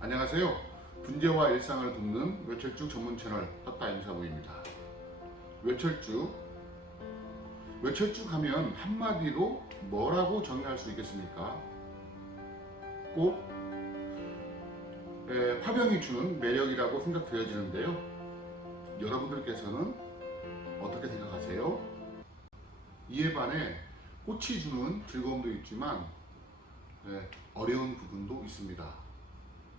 안녕하세요. 분재와 일상을 돕는 외철쭉 전문 채널 떴다 임사부입니다. 외철쭉 하면 한마디로 뭐라고 정의할 수 있겠습니까? 꼭 화병이 주는 매력이라고 생각되어지는데요. 여러분들께서는 어떻게 생각하세요? 이에 반해 꽃이 주는 즐거움도 있지만 어려운 부분도 있습니다.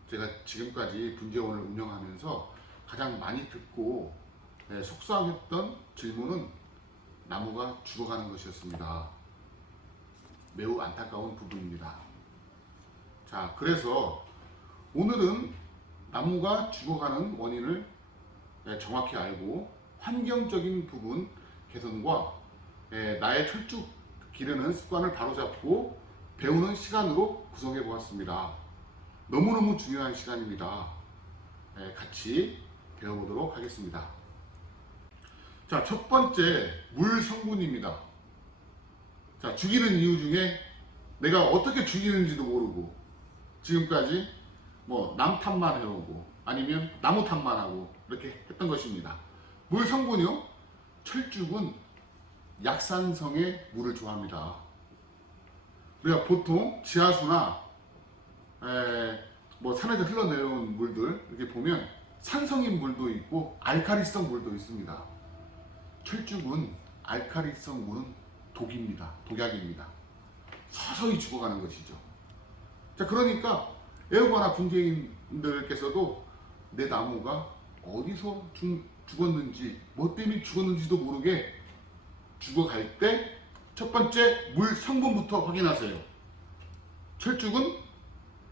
제가 지금까지 분재원을 운영하면서 가장 많이 듣고 속상했던 질문은 나무가 죽어가는 것이었습니다. 매우 안타까운 부분입니다. 자, 그래서 오늘은 나무가 죽어가는 원인을 정확히 알고 환경적인 부분 개선과 나의 철쭉 기르는 습관을 바로잡고 배우는 시간으로 구성해 보았습니다. 너무너무 중요한 시간입니다. 같이 배워보도록 하겠습니다. 자, 첫 번째 물 성분입니다. 자, 죽이는 이유 중에 내가 어떻게 죽이는지도 모르고 지금까지 남 탓만 해오고 아니면 나무 탓만 하고 이렇게 했던 것입니다. 물 성분이요? 철쭉은 약산성의 물을 좋아합니다. 우리가 보통 지하수나 산에서 흘러내려온 물들 이렇게 보면 산성인 물도 있고 알카리성 물도 있습니다. 철쭉은 알카리성 물은 독입니다. 독약입니다. 서서히 죽어가는 것이죠. 자, 그러니까 애호가나 분재인들께서도 내 나무가 어디서 죽었는지 뭐 때문에 죽었는지도 모르게 죽어갈 때 첫 번째 물 성분부터 확인하세요. 철쭉은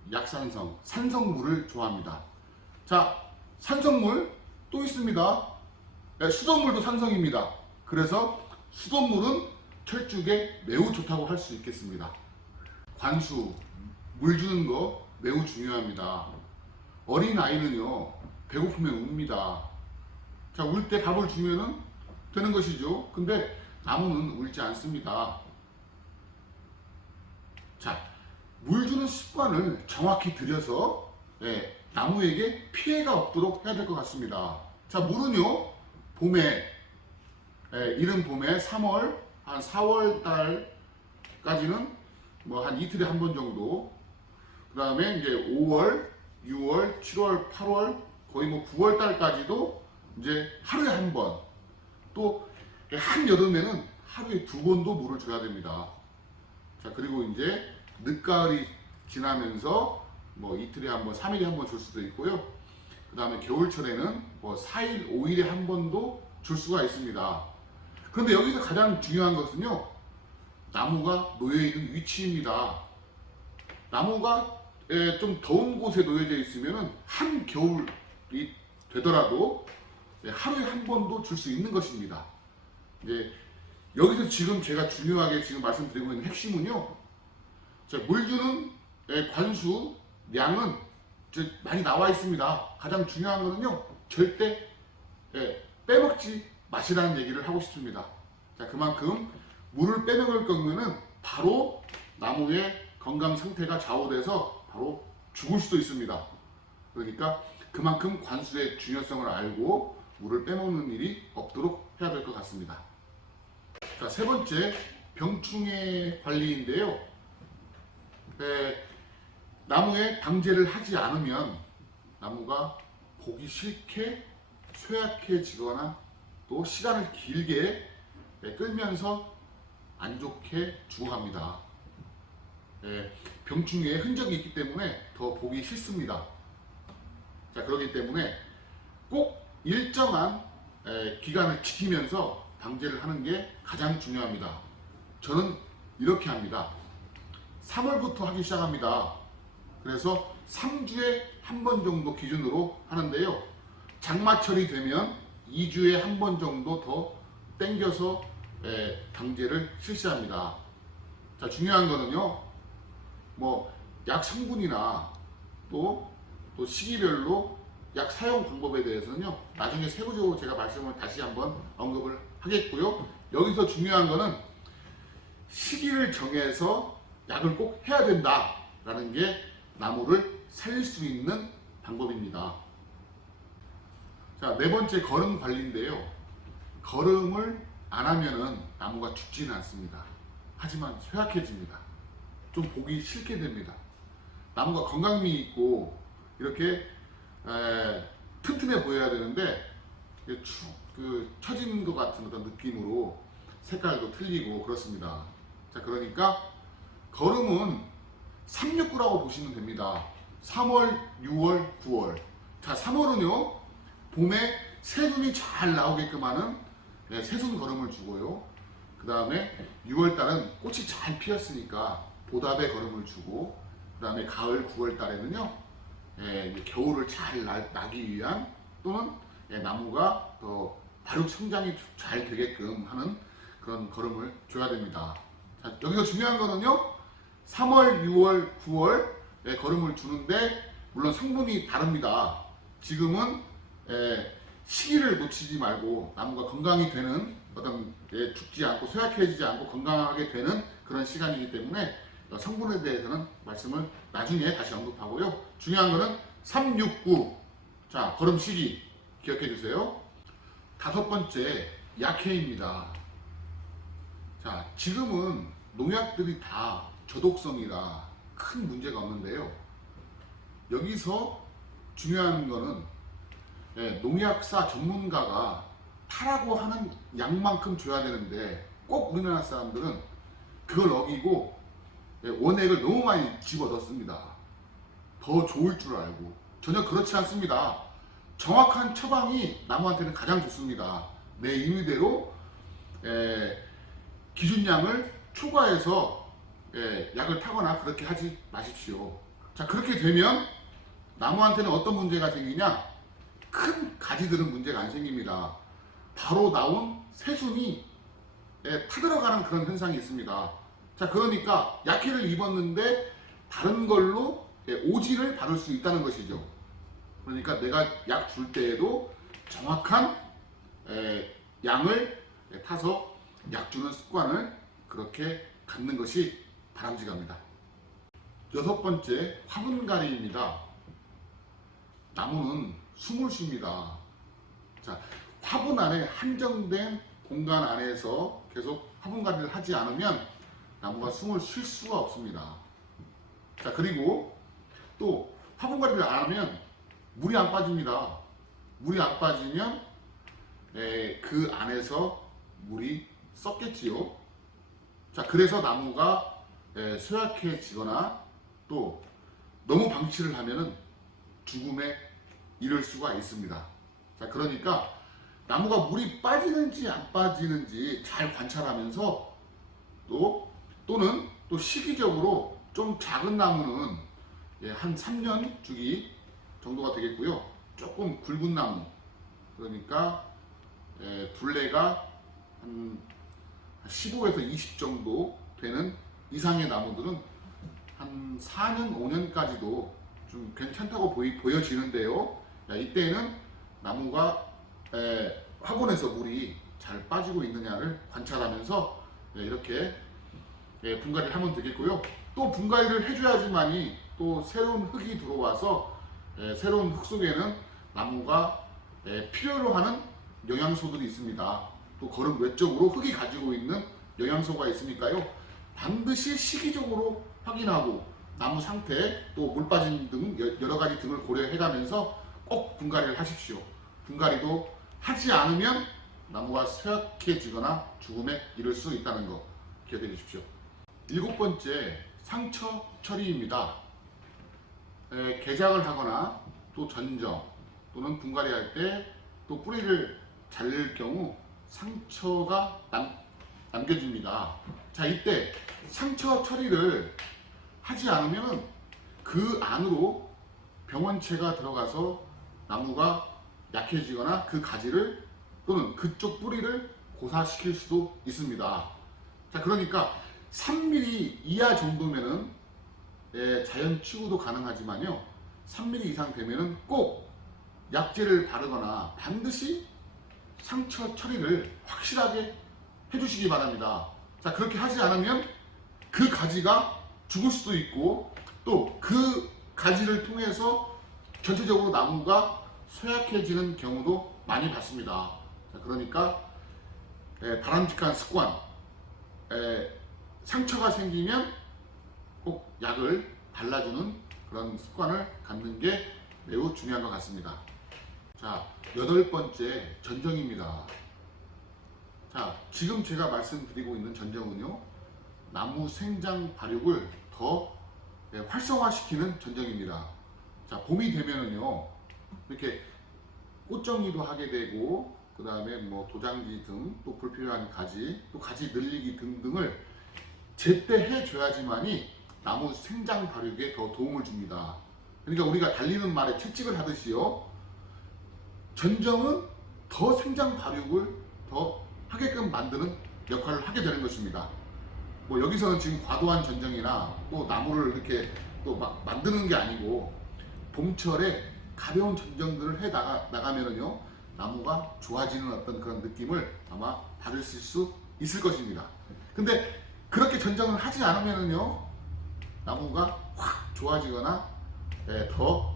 약산성, 산성물을 좋아합니다. 자, 산성물 또 있습니다. 수돗물도 산성입니다. 그래서 수돗물은 철쭉에 매우 좋다고 할 수 있겠습니다. 관수, 물 주는 거 매우 중요합니다. 어린 아이는요, 배고프면 웁니다. 자, 울 때 밥을 주면은 되는 것이죠. 근데 나무는 울지 않습니다. 자, 물 주는 습관을 정확히 들여서 나무에게 피해가 없도록 해야 될 것 같습니다. 자, 물은요, 봄에, 이른 봄에 3월, 한 4월 달까지는 한 이틀에 한 번 정도, 그 다음에 이제 5월, 6월, 7월, 8월, 거의 9월 달까지도 이제 하루에 한 번, 또 한여름에는 하루에 2번도 물을 줘야 됩니다. 자, 그리고 이제 늦가을이 지나면서 이틀에 한 번, 3일에 한 번 줄 수도 있고요. 그 다음에 겨울철에는 4일, 5일에 한 번도 줄 수가 있습니다. 그런데 여기서 가장 중요한 것은요, 나무가 놓여있는 위치입니다. 나무가 좀 더운 곳에 놓여져 있으면 한겨울이 되더라도 하루에 한 번도 줄 수 있는 것입니다. 이제 여기서 지금 제가 중요하게 지금 말씀드리고 있는 핵심은요, 자, 물 주는 관수 량은 많이 나와 있습니다. 가장 중요한 거는요, 절대 빼먹지 마시라는 얘기를 하고 싶습니다. 자, 그만큼 물을 빼먹을 거면은 바로 나무의 건강 상태가 좌우돼서 바로 죽을 수도 있습니다. 그러니까 그만큼 관수의 중요성을 알고 물을 빼먹는 일이 없도록 해야 될 것 같습니다. 자, 세 번째 병충해 관리인데요. 나무에 방제를 하지 않으면 나무가 보기 싫게 쇠약해지거나 또 시간을 길게 끌면서 안 좋게 죽어갑니다. 병충해의 흔적이 있기 때문에 더 보기 싫습니다. 자, 그렇기 때문에 꼭 일정한 기간을 지키면서 방제를 하는 게 가장 중요합니다. 저는 이렇게 합니다. 3월부터 하기 시작합니다. 그래서 3주에 한 번 정도 기준으로 하는데요. 장마철이 되면 2주에 한 번 정도 더 땡겨서 방제를 실시합니다. 자, 중요한 거는요, 약 성분이나 또 시기별로 약 사용 방법에 대해서는요, 나중에 세부적으로 제가 말씀을 다시 한번 언급을 하겠고요. 여기서 중요한 거는 시기를 정해서 약을 꼭 해야 된다라는 게 나무를 살릴 수 있는 방법입니다. 자, 네 번째 거름 관리인데요. 거름을 안 하면은 나무가 죽지는 않습니다. 하지만 쇠약해집니다. 좀 보기 싫게 됩니다. 나무가 건강미 있고 이렇게 튼튼해 보여야 되는데 처진 것 같은 어떤 느낌으로 색깔도 틀리고 그렇습니다. 자, 그러니까 거름은 369라고 보시면 됩니다. 3월, 6월, 9월. 자, 3월은요 봄에 새순이 잘 나오게끔 하는 새순 거름을 주고요. 그 다음에 6월달은 꽃이 잘 피었으니까 보답의 거름을 주고, 그 다음에 가을 9월달에는요 겨울을 잘 나기 위한, 또는 나무가 더 발육 성장이 잘 되게끔 하는 그런 거름을 줘야 됩니다. 자, 여기서 중요한 거는요 3월, 6월, 9월 거름을 주는데 물론 성분이 다릅니다. 지금은 시기를 놓치지 말고 나무가 건강이 되는 어떤 죽지 않고 쇠약해지지 않고 건강하게 되는 그런 시간이기 때문에 성분에 대해서는 말씀을 나중에 다시 언급하고요. 중요한 거는 369. 자, 거름 시기 기억해 주세요. 다섯 번째, 약해입니다. 자, 지금은 농약들이 다 저독성이라 큰 문제가 없는데요. 여기서 중요한 거는 농약사 전문가가 타라고 하는 양만큼 줘야 되는데 꼭 우리나라 사람들은 그걸 어기고 원액을 너무 많이 집어 넣습니다. 더 좋을 줄 알고. 전혀 그렇지 않습니다. 정확한 처방이 나무한테는 가장 좋습니다. 내 임의대로 기준량을 초과해서 약을 타거나 그렇게 하지 마십시오. 자, 그렇게 되면 나무한테는 어떤 문제가 생기냐? 큰 가지들은 문제가 안 생깁니다. 바로 나온 새순이 타들어가는 그런 현상이 있습니다. 자, 그러니까 약해를 입었는데 다른 걸로 오지를 받을 수 있다는 것이죠. 그러니까 내가 약 줄 때에도 정확한 양을 타서 약 주는 습관을 그렇게 갖는 것이 바람직합니다. 여섯 번째, 화분갈이입니다. 나무는 숨을 쉽니다. 자, 화분 안에 한정된 공간 안에서 계속 화분갈이를 하지 않으면 나무가 숨을 쉴 수가 없습니다. 자, 그리고 또 화분갈이를 안 하면 물이 안 빠집니다. 물이 안 빠지면 그 안에서 물이 썩겠지요. 자, 그래서 나무가 쇠약해지거나 또 너무 방치를 하면은 죽음에 이를 수가 있습니다. 자, 그러니까 나무가 물이 빠지는지 안 빠지는지 잘 관찰하면서 또는 또 시기적으로 좀 작은 나무는 한 3년 주기 정도가 되겠고요. 조금 굵은 나무, 그러니까 둘레가 한 15에서 20 정도 되는 이상의 나무들은 한 4년, 5년까지도 좀 괜찮다고 보여지는데요. 이때는 나무가 화분에서 물이 잘 빠지고 있느냐를 관찰하면서 이렇게 분갈이를 하면 되겠고요. 또 분갈이를 해줘야지만이 또 새로운 흙이 들어와서 새로운 흙 속에는 나무가 필요로 하는 영양소들이 있습니다. 또 거름 외적으로 흙이 가지고 있는 영양소가 있으니까요. 반드시 시기적으로 확인하고 나무 상태, 또 물 빠짐 등 여러 가지 등을 고려해가면서 꼭 분갈이를 하십시오. 분갈이도 하지 않으면 나무가 쇠약해지거나 죽음에 이를 수 있다는 거 기억해 주십시오. 일곱 번째, 상처 처리입니다. 개작을 하거나 또 전정 또는 분갈이할 때 또 뿌리를 자를 경우 상처가 남겨집니다. 자, 이때 상처 처리를 하지 않으면 그 안으로 병원체가 들어가서 나무가 약해지거나 그 가지를 또는 그쪽 뿌리를 고사시킬 수도 있습니다. 자, 그러니까 3mm 이하 정도면은 자연 치유도 가능하지만요, 3mm 이상 되면은 꼭 약제를 바르거나 반드시 상처 처리를 확실하게 해주시기 바랍니다. 자, 그렇게 하지 않으면 그 가지가 죽을 수도 있고 또 그 가지를 통해서 전체적으로 나무가 쇠약해지는 경우도 많이 봤습니다. 자, 그러니까 바람직한 습관, 상처가 생기면 꼭 약을 발라주는 그런 습관을 갖는 게 매우 중요한 것 같습니다. 자, 8번째 전정입니다. 자, 지금 제가 말씀드리고 있는 전정은요, 나무 생장 발육을 더 활성화시키는 전정입니다. 자, 봄이 되면은요, 이렇게 꽃정리도 하게 되고, 그 다음에 뭐 도장지 등, 또 불필요한 가지, 또 가지 늘리기 등등을 제때 해줘야지만이 나무 생장 발육에 더 도움을 줍니다. 그러니까 우리가 달리는 말에 채찍을 하듯이요, 전정은 더 생장 발육을 더 하게끔 만드는 역할을 하게 되는 것입니다. 뭐 여기서는 지금 과도한 전정이나 또 나무를 이렇게 또 막 만드는 게 아니고, 봄철에 가벼운 전정들을 해 나가면은요, 나무가 좋아지는 어떤 그런 느낌을 아마 받으실 수 있을 것입니다. 근데 그렇게 전정을 하지 않으면은요, 나무가 확 좋아지거나 더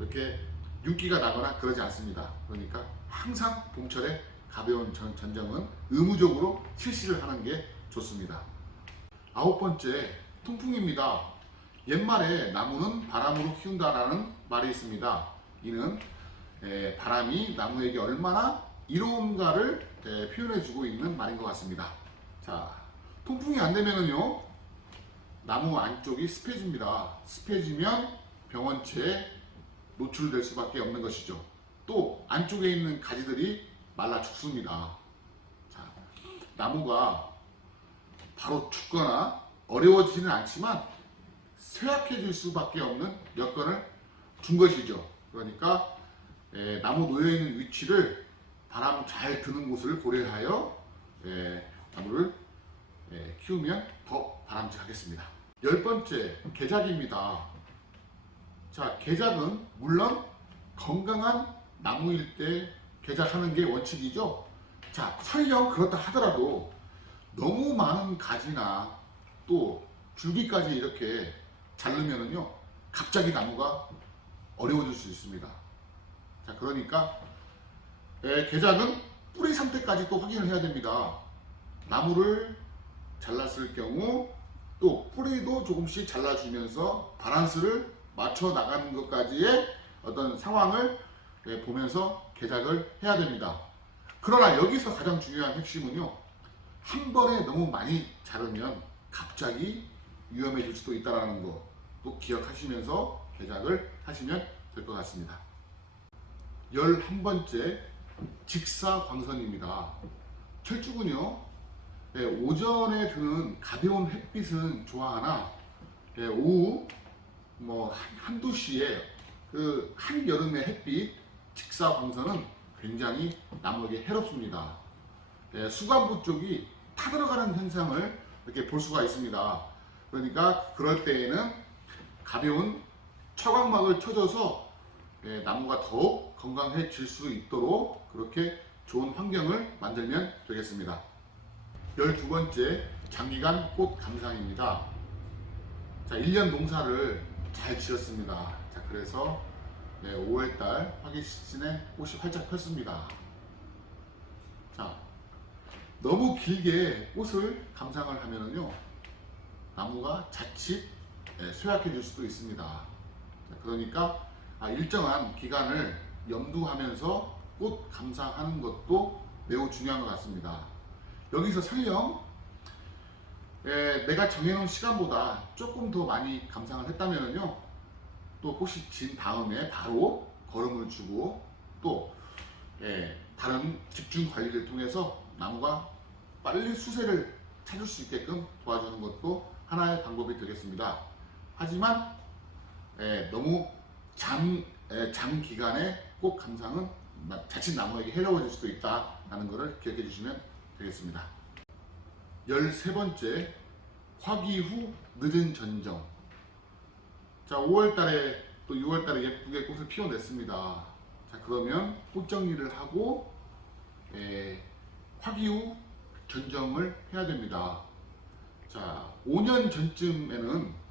이렇게 윤기가 나거나 그러지 않습니다. 그러니까 항상 봄철에 가벼운 전정은 의무적으로 실시를 하는 게 좋습니다. 9번째, 통풍입니다. 옛말에 나무는 바람으로 키운다라는 말이 있습니다. 이는 바람이 나무에게 얼마나 이로운가를 표현해주고 있는 말인 것 같습니다. 자, 통풍이 안 되면은요, 나무 안쪽이 습해집니다. 습해지면 병원체에 노출될 수밖에 없는 것이죠. 또 안쪽에 있는 가지들이 말라 죽습니다. 자, 나무가 바로 죽거나 어려워지지는 않지만 쇠약해질 수밖에 없는 여건을 준 것이죠. 그러니까 나무 놓여있는 위치를 바람 잘 드는 곳을 고려하여 나무를 키우면 더 바람직하겠습니다. 10번째, 개작입니다. 자, 개작은 물론 건강한 나무일 때 개작하는 게 원칙이죠. 자, 설령 그렇다 하더라도 너무 많은 가지나 또 줄기까지 이렇게 자르면은요, 갑자기 나무가 어려워질 수 있습니다. 자, 그러니까 개작은 뿌리 상태까지 또 확인을 해야 됩니다. 나무를 잘랐을 경우 또 뿌리도 조금씩 잘라주면서 바란스를 맞춰 나가는 것까지의 어떤 상황을 보면서 개작을 해야 됩니다. 그러나 여기서 가장 중요한 핵심은요, 한 번에 너무 많이 자르면 갑자기 위험해질 수도 있다는 거 또 기억하시면서 개작을 하시면 될 것 같습니다. 11번째, 직사광선입니다. 철쭉은요, 오전에 드는 가벼운 햇빛은 좋아하나 오후 뭐 한두 시에 그 한여름의 햇빛, 직사광선은 굉장히 나무에게 해롭습니다. 수관부 쪽이 타들어가는 현상을 이렇게 볼 수가 있습니다. 그러니까 그럴 때에는 가벼운 차광막을 쳐줘서 나무가 더욱 건강해질 수 있도록 그렇게 좋은 환경을 만들면 되겠습니다. 12번째, 장기간 꽃 감상입니다. 자, 1년 농사를 잘 지었습니다. 자, 그래서 5월달 화기 시즌에 꽃이 활짝 폈습니다. 자, 너무 길게 꽃을 감상을 하면은요, 나무가 자칫 쇠약해질 수도 있습니다. 자, 그러니까 일정한 기간을 염두하면서 꽃 감상하는 것도 매우 중요한 것 같습니다. 여기서 설령 내가 정해놓은 시간보다 조금 더 많이 감상을 했다면요, 또 꽃이 진 다음에 바로 거름을 주고 또 다른 집중 관리를 통해서 나무가 빨리 수세를 찾을 수 있게끔 도와주는 것도 하나의 방법이 되겠습니다. 하지만 너무 장기간의 꽃 감상은 자칫 나무에게 해로워질 수도 있다는 것을 기억해 주시면 되겠습니다. 13번째, 화기 후 늦은 전정. 자, 5월달에 또 6월달에 예쁘게 꽃을 피워냈습니다. 자, 그러면 꽃 정리를 하고 화기 후 전정을 해야 됩니다. 자, 5년 전쯤에는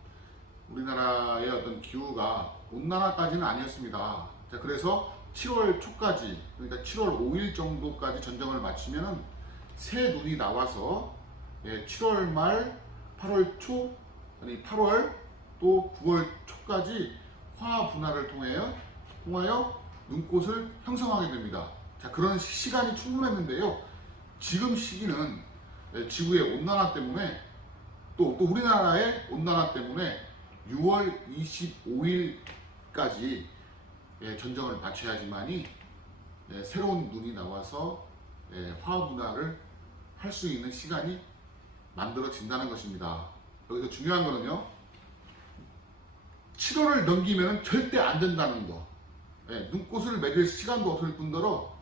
우리나라의 어떤 기후가 온난화까지는 아니었습니다. 자, 그래서 7월 초까지, 그러니까 7월 5일 정도까지 전정을 마치면은 새 눈이 나와서 7월 말, 8월 초, 아니 8월 또 9월 초까지 화학 분화를 통하여 눈꽃을 형성하게 됩니다. 자, 그런 시간이 충분했는데요. 지금 시기는 지구의 온난화 때문에 또 우리나라의 온난화 때문에 6월 25일까지 전정을 마쳐야지만이 새로운 눈이 나와서 화학 분화를 할 수 있는 시간이 만들어진다는 것입니다. 여기서 중요한 거는요, 7월을 넘기면 절대 안 된다는 거. 눈꽃을 맺을 시간도 없을 뿐더러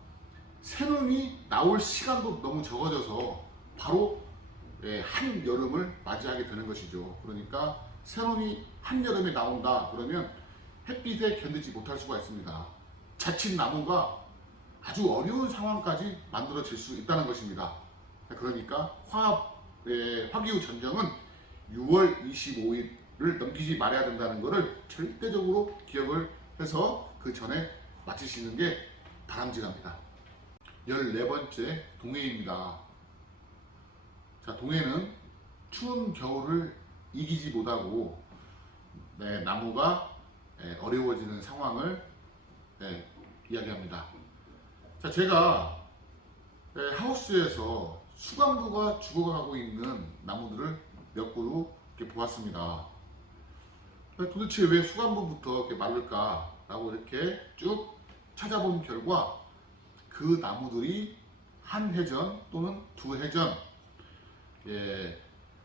새눈이 나올 시간도 너무 적어져서 바로 한여름을 맞이하게 되는 것이죠. 그러니까 새눈이 한여름에 나온다 그러면 햇빛에 견디지 못할 수가 있습니다. 자칫 나무가 아주 어려운 상황까지 만들어질 수 있다는 것입니다. 그러니까 화기후 전정은 6월 25일을 넘기지 말아야 된다는 것을 절대적으로 기억을 해서 그 전에 마치시는 게 바람직합니다. 14번째 동해입니다. 자, 동해는 추운 겨울을 이기지 못하고 나무가 어려워지는 상황을 이야기합니다. 자, 제가 하우스에서 수강부가 죽어가고 있는 나무들을 몇 그루 이렇게 보았습니다. 도대체 왜 수강부부터 이렇게 마를까라고 이렇게 쭉 찾아본 결과 그 나무들이 한 해전 또는 두 해전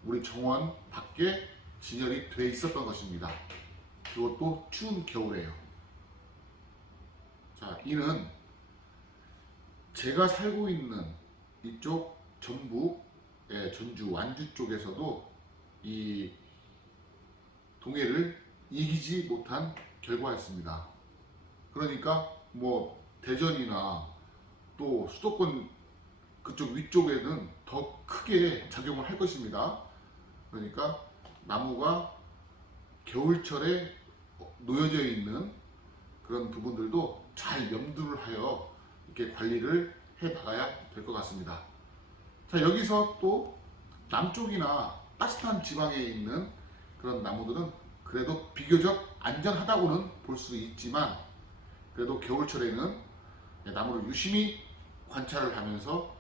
우리 정원 밖에 진열이 돼 있었던 것입니다. 그것도 추운 겨울에요. 자, 이는 제가 살고 있는 이쪽 전북, 전주, 완주 쪽에서도 이 동해를 이기지 못한 결과였습니다. 그러니까 뭐 대전이나 또 수도권 그쪽 위쪽에는 더 크게 작용을 할 것입니다. 그러니까 나무가 겨울철에 놓여져 있는 그런 부분들도 잘 염두를 하여 이렇게 관리를 해 나가야 될 것 같습니다. 자, 여기서 또 남쪽이나 따뜻한 지방에 있는 그런 나무들은 그래도 비교적 안전하다고는 볼 수 있지만 그래도 겨울철에는 나무를 유심히 관찰을 하면서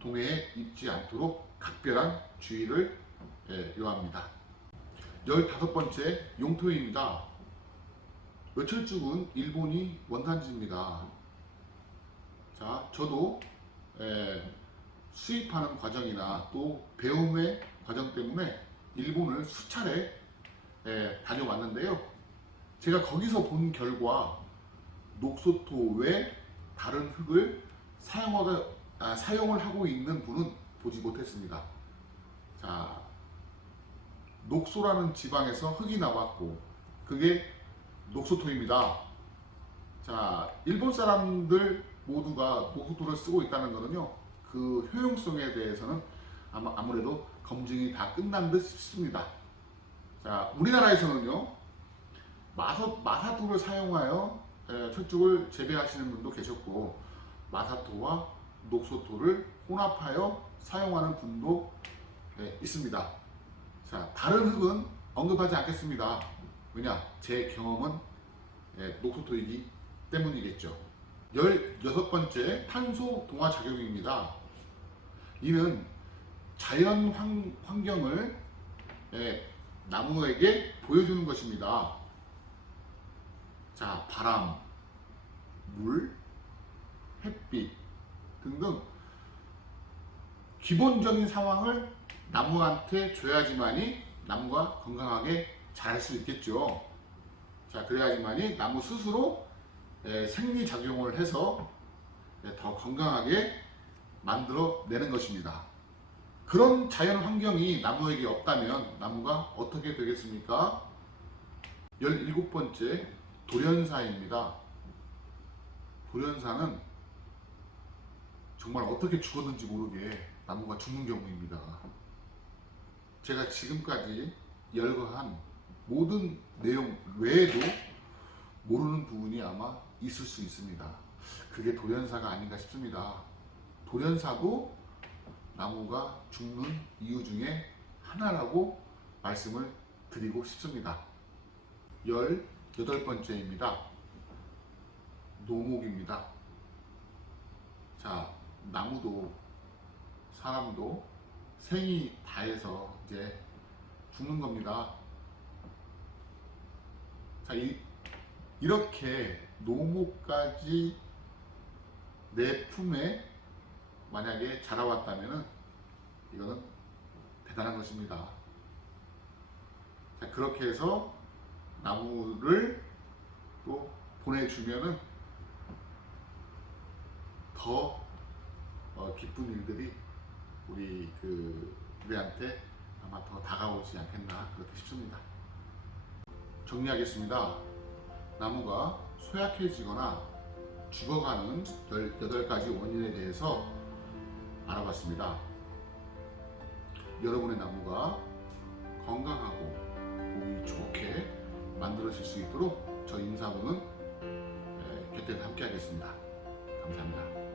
동해에 입지 않도록 각별한 주의를 요합니다. 15번째 용토입니다. 외철쭉은 일본이 원산지입니다. 자, 저도 수입하는 과정이나 또 배움의 과정 때문에 일본을 수차례 다녀왔는데요. 제가 거기서 본 결과 녹소토 외 다른 흙을 사용을 하고 있는 분은 보지 못했습니다. 자, 녹소라는 지방에서 흙이 나왔고 그게 녹소토입니다. 자, 일본 사람들 모두가 녹소토를 쓰고 있다는 것은요, 그 효용성에 대해서는 아무래도 검증이 다 끝난 듯 싶습니다. 자, 우리나라에서는요, 마사토를 사용하여 철쭉을 재배하시는 분도 계셨고, 마사토와 녹소토를 혼합하여 사용하는 분도 있습니다. 자, 다른 흙은 언급하지 않겠습니다. 왜냐? 제 경험은 녹소토이기 때문이겠죠. 16번째 탄소 동화 작용입니다. 이는 자연 환경을 나무에게 보여주는 것입니다. 자, 바람, 물, 햇빛 등등 기본적인 상황을 나무한테 줘야지만이 나무가 건강하게 자랄 수 있겠죠. 자, 그래야지만이 나무 스스로 생리작용을 해서 더 건강하게 만들어내는 것입니다. 그런 자연 환경이 나무에게 없다면 나무가 어떻게 되겠습니까? 17번째 돌연사입니다. 돌연사는 정말 어떻게 죽었는지 모르게 나무가 죽는 경우입니다. 제가 지금까지 열거한 모든 내용 외에도 모르는 부분이 아마 있을 수 있습니다. 그게 돌연사가 아닌가 싶습니다. 돌연사도 나무가 죽는 이유 중에 하나라고 말씀을 드리고 싶습니다. 18번째입니다. 노목입니다. 자, 나무도 사람도 생이 다해서 이제 죽는 겁니다. 자, 이렇게 노목까지 내 품에 만약에 자라왔다면은 이거는 대단한 것입니다. 자, 그렇게 해서 나무를 또 보내주면은 더 기쁜 일들이 우리한테 아마 더 다가오지 않겠나 그렇게 싶습니다. 정리하겠습니다. 나무가 소약해지거나 죽어가는 18가지 원인에 대해서 알아봤습니다. 여러분의 나무가 건강하고 보기 좋게 만들어질 수 있도록 저 임사부는 곁에 함께 하겠습니다. 감사합니다.